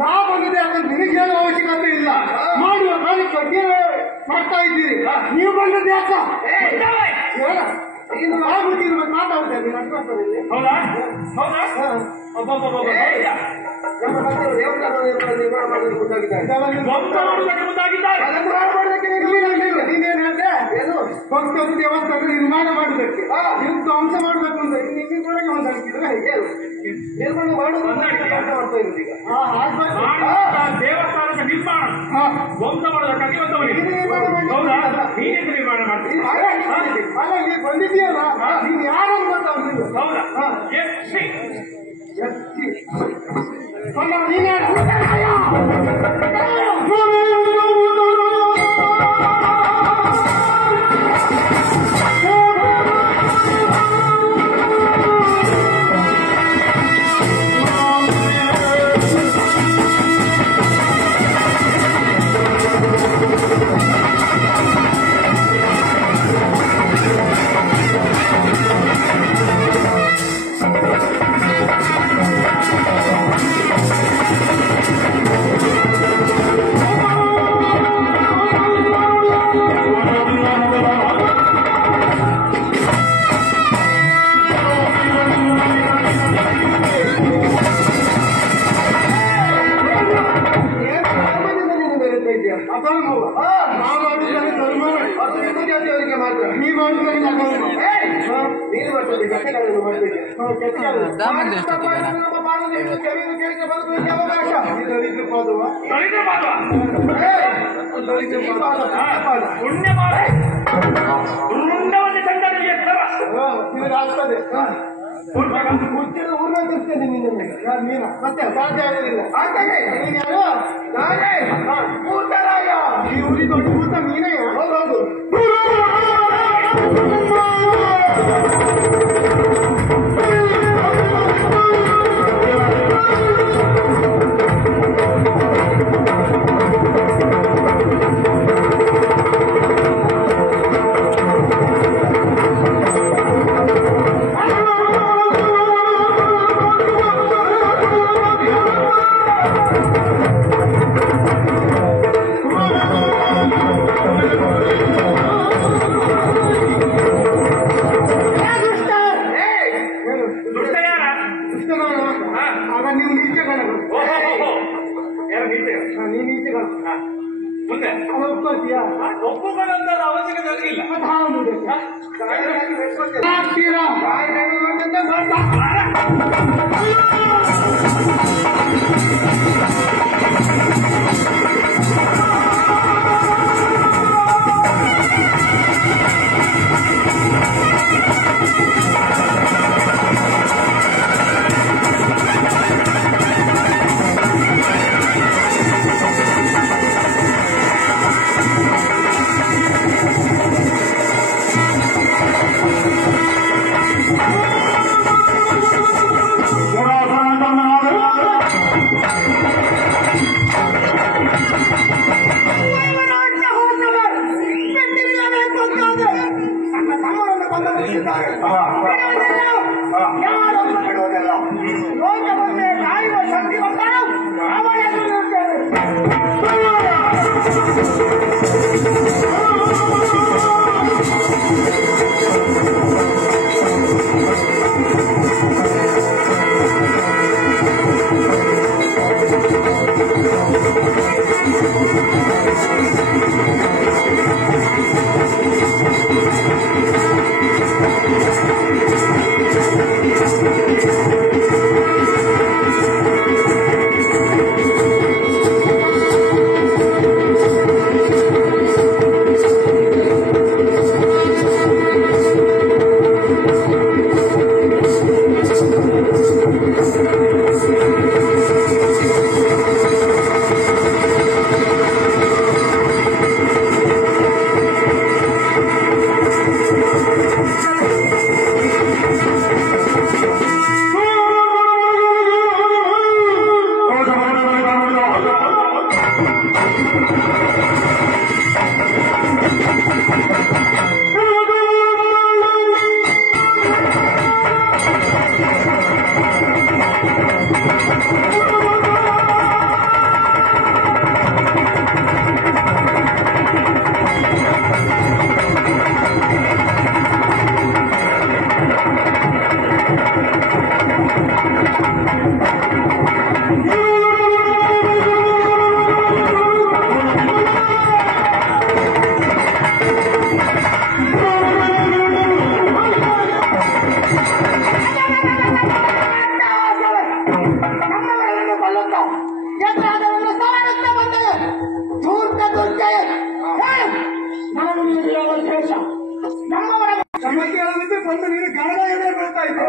ನಾ ಬಂದಿದೆ ಅಂತ ನಿನಗೆ ಹೇಳೋ ಅವಶ್ಯಕತೆ ಇಲ್ಲ. ಮಾಡುವ ಕಾರ್ಯಕ್ಕೆ ಮಾಡ್ತಾ ಇದ್ದೀರಿ. ನೀವು ಬಂದದ್ದು ಯಾಕ? ಇನ್ನು ಆಗ್ಬಿಟ್ಟಿದ್ರು ಮಾತಾಡ್ತೇನೆ. ಹೌದಾ ಹೌದಾ ನಮ್ಮ ಮಕ್ಕಳು ದೇವಸ್ಥಾನ ನಿರ್ಮಾಣ ಮಾಡಲು ಮುಂದಾಗಿದ್ದಾರೆ. ನೀನೇನು ಹೇಳಿದೆ? ಏನು ಭಕ್ತರು ದೇವಸ್ಥಾನ ನಿರ್ಮಾಣ ಮಾಡುವುದಕ್ಕೆ ಇದು ಅಂಶ ಮಾಡಬೇಕು ಅಂತ ನಿಮ್ಮಿಂದೊಳಗೆ ಒಂದು ಅನಿಸಿದ್ರೆ ನಿರ್ಮಾಣ ಮಾಡುವುದು ಮಾಡ್ತಾ ಇರೋದು ಈಗ. ದೇವಸ್ಥಾನದ ನಿರ್ಮಾಣ ವಂಶ ಮಾಡೋದಕ್ಕಾಗಿ ನಿರ್ಮಾಣ ಮಾಡ್ತೀವಿ. ಅಲ್ಲ ನೀವು ಬಂದಿದ್ದೀಯಲ್ಲ, ನೀವು ಯಾರು ಗೊತ್ತಾಗ್ತಿಲ್ಲ. ಹೌದಾ ಅಲ್ಲ ನೀನೇ ಮತ್ತೆ ಸಾಧ್ಯ ಆಗೋದಿಲ್ಲ. ಭೂತರಾಯ ಈ ಊರಿ ದೊಡ್ಡ ಭೂತ ನೀನೇ. ಹೌದೌದು. ಮುಂದೆ ಒಪ್ಕೋತೀಯಾ? ಒಪ್ಪುಗಳಂತ ಅವಶ್ಯಕತೆ ಇಲ್ಲ. ಲೋಕವನ್ನೇ ಕಾಯುವ ಶಕ್ತಿವಂತನು ಅವನನ್ನು ಬಂದು ನೀನು ಗಣಗಾಯನೇ ಬೀಳ್ತಾ ಇದ್ದೆ.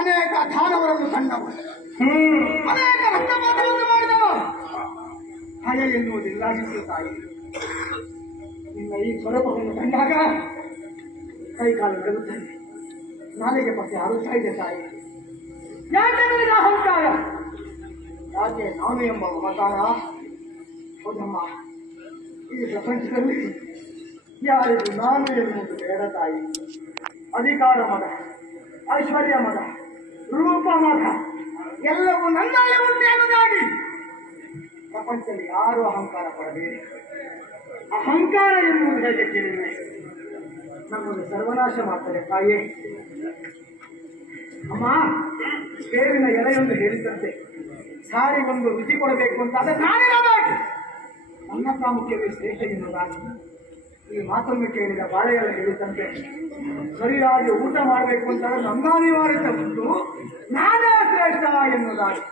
ಅನೇಕ ದಾನವರನ್ನು ಕಂಡವರು, ಅನೇಕ ರಕ್ತಪಾತವನ್ನು ಮಾಡಿದವ. ಭಯ ಎನ್ನುವುದಿಲ್ಲಾಗಿತ್ತು ತಾಯಿ. ನಿನ್ನ ಈ ಸ್ವರೂಪವನ್ನು ಕಂಡಾಗ ಕೈಕಾಲು ಗೆಲ್ಲುತ್ತೇನೆ, ನಾಲಿಗೆ ಪತ್ತೆ ಹಾರುತ್ತಾ ಇದೆ ತಾಯಿ. ಯಾಕೆ ನನಗೆ ಅಹಂಕಾರ? ಯಾಕೆ ನಾನು ಎಂಬ ಮಮಕಾರ? ಹೌದಮ್ಮ, ಈ ಪ್ರಪಂಚದಲ್ಲಿ ಯಾರಿಗೂ ನಾನು ಎನ್ನುವುದು ಬೇಡ ತಾಯಿ. ಅಧಿಕಾರ ಮದ, ಐಶ್ವರ್ಯ ಮದ, ರೂಪ ಮದ ಎಲ್ಲವೂ ನನ್ನಲ್ಲೇ ಉಂಟು ಎನ್ನುವುದಾಗಿ ಪ್ರಪಂಚದಲ್ಲಿ ಯಾರೂ ಅಹಂಕಾರ ಪಡಬೇಡಿ. ಅಹಂಕಾರ ಎನ್ನುವುದು ಹೇಗೆ ಕೇಳಿದ್ರೆ ನಮ್ಮನ್ನು ಸರ್ವನಾಶ ಮಾಡ್ತಾರೆ ತಾಯಿ. ಅಮ್ಮ, ಬೇವಿನ ಎಲೆಯೊಂದು ಹೇಳಿದಂತೆ ಸಾರಿಗೊಂದು ರುಚಿ ಕೊಡಬೇಕು ಅಂತ ಆದರೆ ನಾನೇನಾಗಿ ನನ್ನ ಪ್ರಾಮುಖ್ಯವೇ ಶ್ರೇಷ್ಠ ಎನ್ನುವುದಾಗಿ ಈ ಮಾತನ್ನು ಕೇಳಿದ ಬಾಳೆಯೆಲ್ಲ ಹೇಳಿದಂತೆ ಸರಿಯಾಗಿ ಊಟ ಮಾಡಬೇಕು ಅಂತಂದ್ರೆ ನನ್ನಾನಿವಾರ್ಯತೆ ಉಂಟು, ನಾನೇ ಶ್ರೇಷ್ಠ ಎನ್ನುವುದಾಗಿ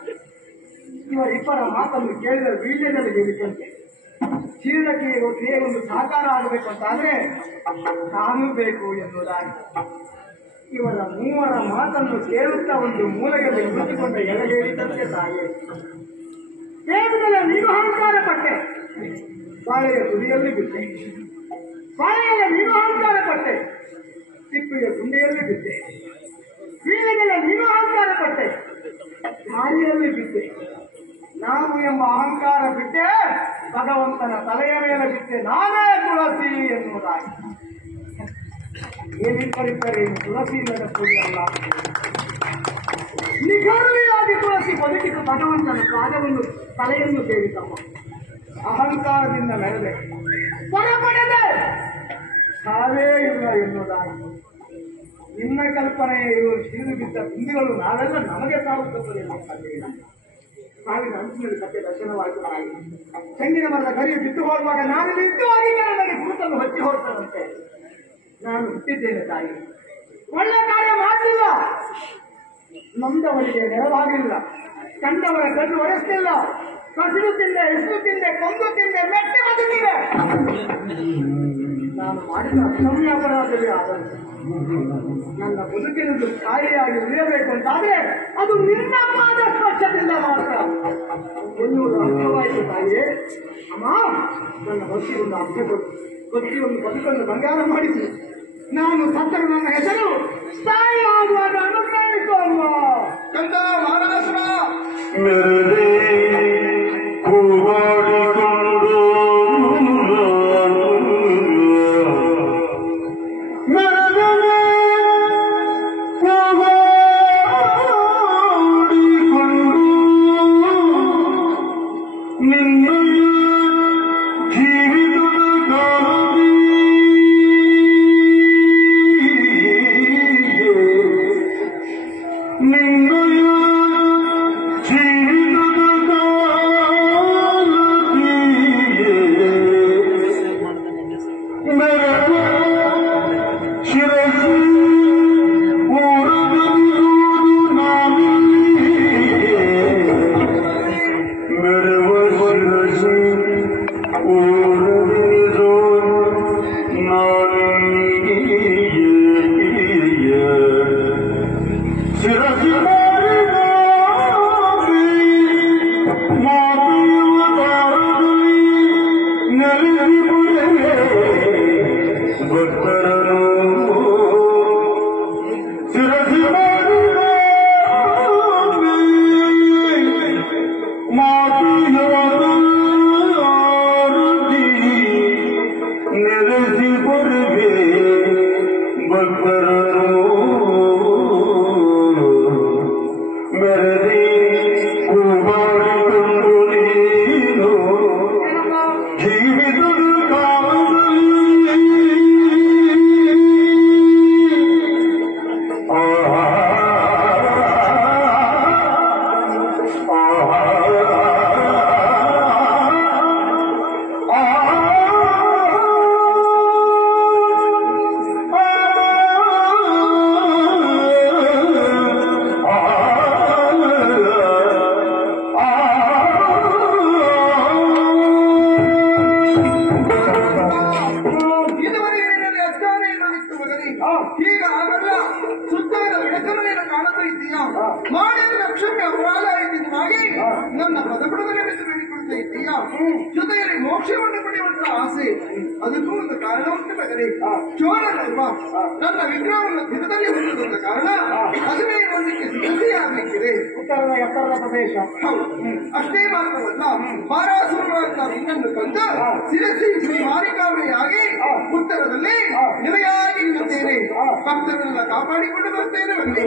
ಇವರಿಬ್ಬರ ಮಾತನ್ನು ಕೇಳಿದ ಬೀಜದಲ್ಲಿ ಹೇಳಿದಂತೆ ಜೀರ್ಣಕ್ಕೆ ಕ್ರಿಯೆ ಒಂದು ಸಾಕಾರ ಆಗಬೇಕು ಅಂತ ಆದ್ರೆ ನಾನು ಬೇಕು ಎನ್ನುವುದಾಗಿ ಇವರ ಮೂವರ ಮಾತನ್ನು ಕೇಳುತ್ತಾ ಒಂದು ಮೂಲೆಯಲ್ಲಿ ಉಳಿದುಕೊಂಡ ಎಳೆ ಹೇಳಿದಂತೆ ತಾಯಿ. ಕೇಳಿದರೆ ನೀನು ಅಹಂಕಾರ ಪಟ್ಟೆ, ಬಾಳೆಯ ತುದಿಯಲ್ಲಿ ಬಿಟ್ಟೆ. ಬಾಳೆಯ ನೀನು ಅಹಂಕಾರ ಪಟ್ಟೆ, ಸಿಪ್ಪೆಯ ಗುಂಡೆಯಲ್ಲಿ ಬಿಟ್ಟೆ. ಬೀಳಿಗೆಲ್ಲ ನೀನು ಅಹಂಕಾರ ಪಟ್ಟೆ, ಗಾಳಿಯಲ್ಲಿ ಬಿಟ್ಟೆ. ನಾನು ಎಂಬ ಅಹಂಕಾರ ಬಿಟ್ಟೆ, ಭಗವಂತನ ತಲೆಯ ಮೇಲೆ ಬಿಟ್ಟೆ, ನಾನೇ ತುಳಸಿ ಎನ್ನುವುದಾಗಿ. ಏನಿಬ್ಬರಿಬ್ಬರೇ ತುಳಸಿ ಇಲ್ಲದ ಪೂಜೆ ಅಲ್ಲ, ನಿಗರ್ವಿಯಾಗಿ ತುಳಸಿ ಬದುಕಿದ ಭಗವಂತನ ಪಾದವನ್ನು ತಲೆಯನ್ನು ಸೇರಿತಮ್ಮ. ಅಹಂಕಾರದಿಂದ ಮೆರೆದೆ ಹೊರಪಡೆದೆ, ಸಾವೇ ಇಲ್ಲ ಎನ್ನುವುದಾಗಿ. ನಿನ್ನ ಕಲ್ಪನೆಯ ಇವರು ಸೀರು ಬಿದ್ದ ಬಿಂದಿಗಳು ನಾವೆಲ್ಲ ನಮಗೆ ಸಾಗುತ್ತದೆ ಎನ್ನುವ ಸಾಧ್ಯವಿಲ್ಲ. ಸಾವಿನ ಅಂಚಿನಲ್ಲಿ ಕಥೆ ದರ್ಶನವಾಯಿತು ತಾಯಿ. ತೆಂಗಿನ ಮರದ ಗರಿಯ ಬಿದ್ದು ಹೋಗುವಾಗ ನಾನು ಬಿದ್ದು ಹೋಗಿದ್ದೆ, ನನಗೆ ಕೂತನ್ನು ಹಚ್ಚಿ ಹೋಗ್ತದಂತೆ. ನಾನು ಹುಟ್ಟಿದ್ದೇನೆ ತಾಯಿ, ಒಳ್ಳೆ ಕಾರ್ಯ ಮಾಡಲಿಲ್ಲ, ನೊಂದವರಿಗೆ ನೆರವಾಗಿಲ್ಲ, ಕಂಡವರ ಕಣ್ಣು ಒರೆಸಲಿಲ್ಲ, ಕಸಿರು ತಿಂದೆ, ಇಷ್ಟು ತಿಂದೆ, ಕೊಂದು ತಿಂದೆ, ಮೆಟ್ಟಿ ಬದುಕಿದೆ. ನಾನು ಮಾಡಿದ ಅಸಮ್ಯ ಅಪರಾಧವೇ ಆದಂತೆ ನನ್ನ ಬದುಕಿನದು ಕಾಯಿಯಾಗಿ ಉಳಿಯಬೇಕು ಅಂತಾದ್ರೆ ಅದು ನಿನ್ನ ಪಾದ ಸ್ಪರ್ಶದಿಂದ ಮಾತ್ರ ಎನ್ನುವುದು ಅರ್ಥವಾಯಿತು ತಾಯಿಯೇ. ಅಮ್ಮ, ನನ್ನ ಭಕ್ತಿಯೊಂದು ಅರ್ಥ ಕೊಟ್ಟು ಭಕ್ತಿಯೊಂದು ಬದುಕನ್ನು ಬಂಗಾರ ಮಾಡಿಸಿ ನಾನು ಸತ್ತರು ನನ್ನ ಹೆಸರು ತಾಯಿ ಆಗುವಾಗ ಅನುಗ್ರಹಿಸು ಅಮ್ಮ. ಕಂದ ಮಹಾರಾಷ್ಟ್ರ Ninguém ಈಗ ಆಗಲ್ಲ ಸುತ್ತಲ ವಿಡಕರನೆಯನ್ನು ಕಾಣುತ್ತಾ ಇದ್ದೀಯಾ ಮಾಡಿದ ಲಕ್ಷ್ಮಿ ಅಪರಾಧ ಆಗಿ ನನ್ನ ಪದಪುಟದಲ್ಲಿ ಬಿದ್ದು ಬೇಡಿಕೊಳ್ತಾ ಇದ್ದೀಯಾ ಜೊತೆಯಲ್ಲಿ ಮೋಕ್ಷವನ್ನು ಪಡೆಯುವಂತ ಆಸೆ ಅದಕ್ಕೂ ಒಂದು ಕಾರಣ ಉಂಟು ಮಗನೇ ಚೋರನಲ್ವಾ ನನ್ನ ವಿಗ್ರಹವನ್ನು ದಿನದಲ್ಲಿ ಹೊಂದುವಂತ ಕಾರಣ ಅದನ್ನೇ ಒಂದಕ್ಕೆ ಸಿದ್ಧತೆಯಾಗಲಿಕ್ಕಿದೆ ಉತ್ತರದ ಎತ್ತರದ ಪ್ರದೇಶ ಅಷ್ಟೇ ಮಾತ್ರವಲ್ಲ ಮಾರಾಸುರವಾದ ನಿನ್ನನ್ನು ಕಂಡು ಶಿರಸಿ ಶ್ರೀ ಮಾರಿಕಾಂಬೆಯಾಗಿ ಉತ್ತರದಲ್ಲಿ ನಿಮಯಾಗಿ ನಿಲ್ಲುತ್ತೇನೆ ಭಕ್ತರನ್ನೆಲ್ಲ ಕಾಪಾಡಿಕೊಂಡು ಬರ್ತೇನೆ ಬನ್ನಿ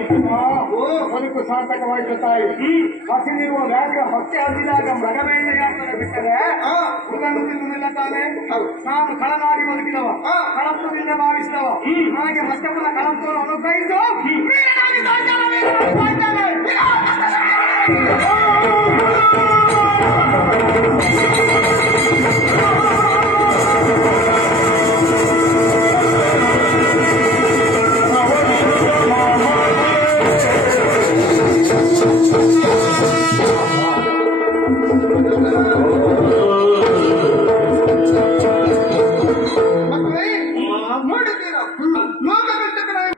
ಓ ಬದುಕು ಸಾರ್ಥಕವಾಯಿತು ತಾಯಿ ಹಸಿದಿರುವ ವ್ಯಾಘ್ರ ಹೊಟ್ಟೆ ಹರಿದಾಗ ಮೃಗಮೇಂದ್ರಗಾರನ ಬಿಟ್ಟರೆ ಹುಲ್ಲನ್ನು ತಿನ್ನುವುದಿಲ್ಲ ತಾನೆ ನಾನು ಕಳನಾಡಿ ಬದುಕಿದವ ಕಳತ್ವದಿಂದ ಭಾವಿಸಿದವ ನನಗೆ ಮತ್ತೊಬ್ಬನ ಕಳತ್ವವನ್ನು ಅನುಗ್ರಹಿಸು